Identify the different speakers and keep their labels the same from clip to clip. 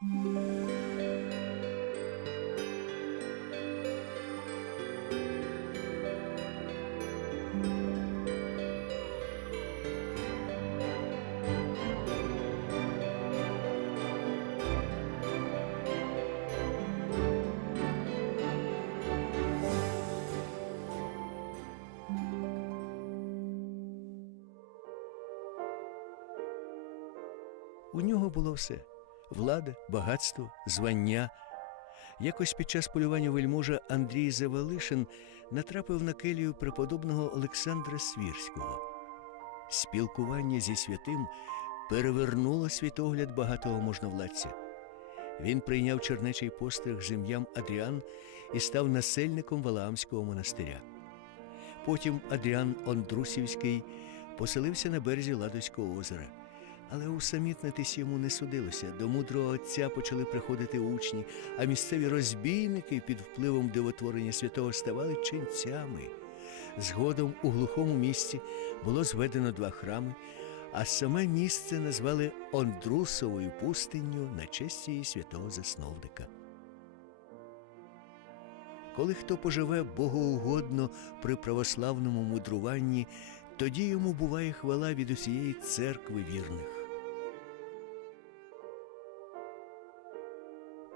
Speaker 1: У нього було все влада, багатство, звання. Якось під час полювання вельможа Андрій Завалишин натрапив на келію преподобного Олександра Свірського. Спілкування зі святим перевернуло світогляд багатого можновладця. Він прийняв чернечий постриг з Адріан і став насельником Валаамського монастиря. Потім Адріан Ондрусівський поселився на березі Ладозького озера. Але усамітнитись йому не судилося. До мудрого отця почали приходити учні, а місцеві розбійники під впливом дивотворення святого ставали ченцями. Згодом у глухому місці було зведено два храми, а саме місце назвали Ондрусовою пустинню на честь її святого засновника. Коли хто поживе богоугодно при православному мудруванні, тоді йому буває хвала від усієї церкви вірних.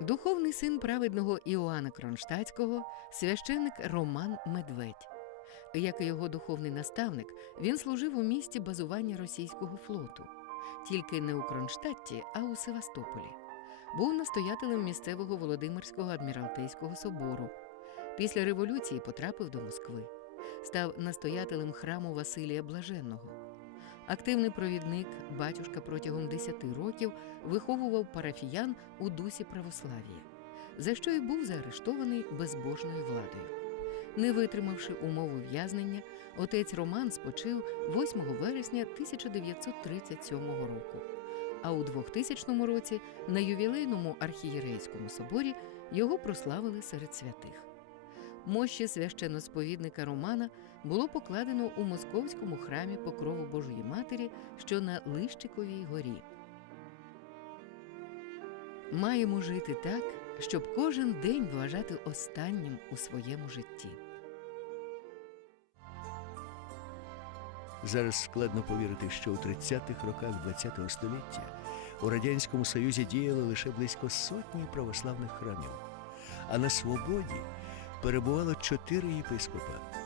Speaker 2: Духовний син праведного Іоанна Кронштадтського, священик Роман Медведь. Як і його духовний наставник, він служив у місті базування російського флоту, тільки не у Кронштадті, а у Севастополі. Був настоятелем місцевого Володимирського адміралтейського собору. Після революції потрапив до Москви. Став настоятелем храму Василія Блаженного. Активний провідник, батюшка протягом 10 років виховував парафіян у дусі православ'я, за що й був заарештований безбожною владою. Не витримавши умови в'язнення, отець Роман спочив 8 вересня 1937 року. А у 2000 році на ювілейному архієрейському соборі його прославили серед святих. Мощі священносповідника Романа було покладено у московському храмі Покрову Божої Матері, що на Лищиковій горі. Маємо жити так, щоб кожен день вважати останнім у своєму житті.
Speaker 1: Зараз складно повірити, що у 30-х роках ХХ століття у Радянському Союзі діяло лише близько сотні православних храмів, а на свободі перебувало чотири єпископа.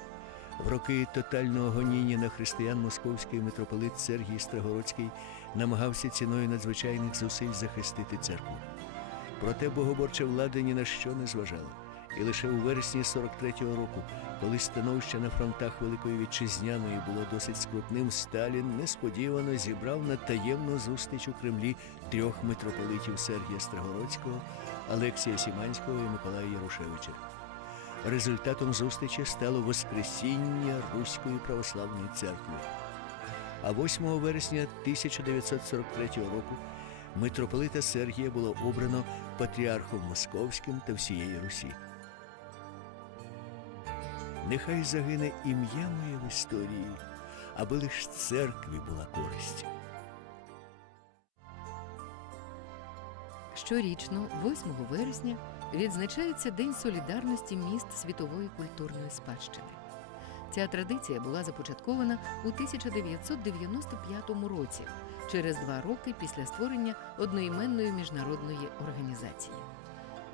Speaker 1: В роки тотального гоніння на християн московський митрополит Сергій Строгородський намагався ціною надзвичайних зусиль захистити церкву. Проте богоборча влада ні на що не зважала. І лише у вересні 43-го року, коли становище на фронтах Великої Вітчизняної було досить скрутним, Сталін несподівано зібрав на таємну зустріч у Кремлі трьох митрополитів Сергія Строгородського, Алексія Сіманського і Миколая Ярушевича. Результатом зустрічі стало Воскресіння Руської православної церкви. А 8 вересня 1943 року митрополита Сергія було обрано патріархом Московським та всієї Русі. Нехай загине ім'я моє в історії, аби лиш церкві була користь.
Speaker 2: Щорічно, 8 вересня, відзначається День солідарності міст світової культурної спадщини. Ця традиція була започаткована у 1995 році, через два роки після створення одноіменної міжнародної організації.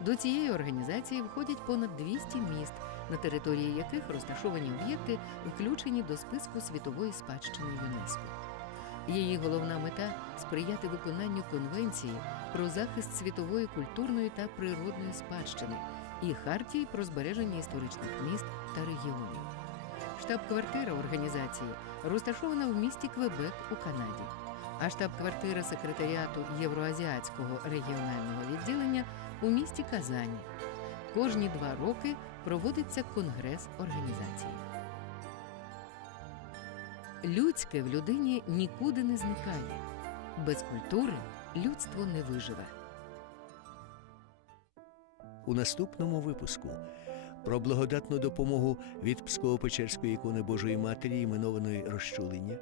Speaker 2: До цієї організації входять понад 200 міст, на території яких розташовані об'єкти, включені до списку світової спадщини ЮНЕСКО. Її головна мета сприяти виконанню конвенції про захист світової культурної та природної спадщини і хартії про збереження історичних міст та регіонів. Штаб-квартира організації розташована в місті Квебек у Канаді, а штаб-квартира секретаріату Євроазіатського регіонального відділення у місті Казані. Кожні два роки проводиться конгрес організації. Людське в людині нікуди не зникає. Без культури людство не виживе.
Speaker 1: У наступному випуску про благодатну допомогу від Псково-Печерської ікони Божої Матері, іменованої розчулення.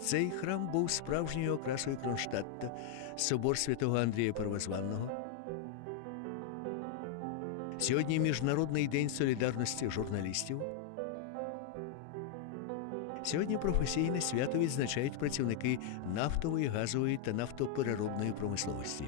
Speaker 1: Цей храм був справжньою окрасою Кронштадта, собор святого Андрія Первозванного. Сьогодні Міжнародний день солідарності журналістів. Сьогодні професійне свято відзначають працівники нафтової, газової та нафтопереробної промисловості.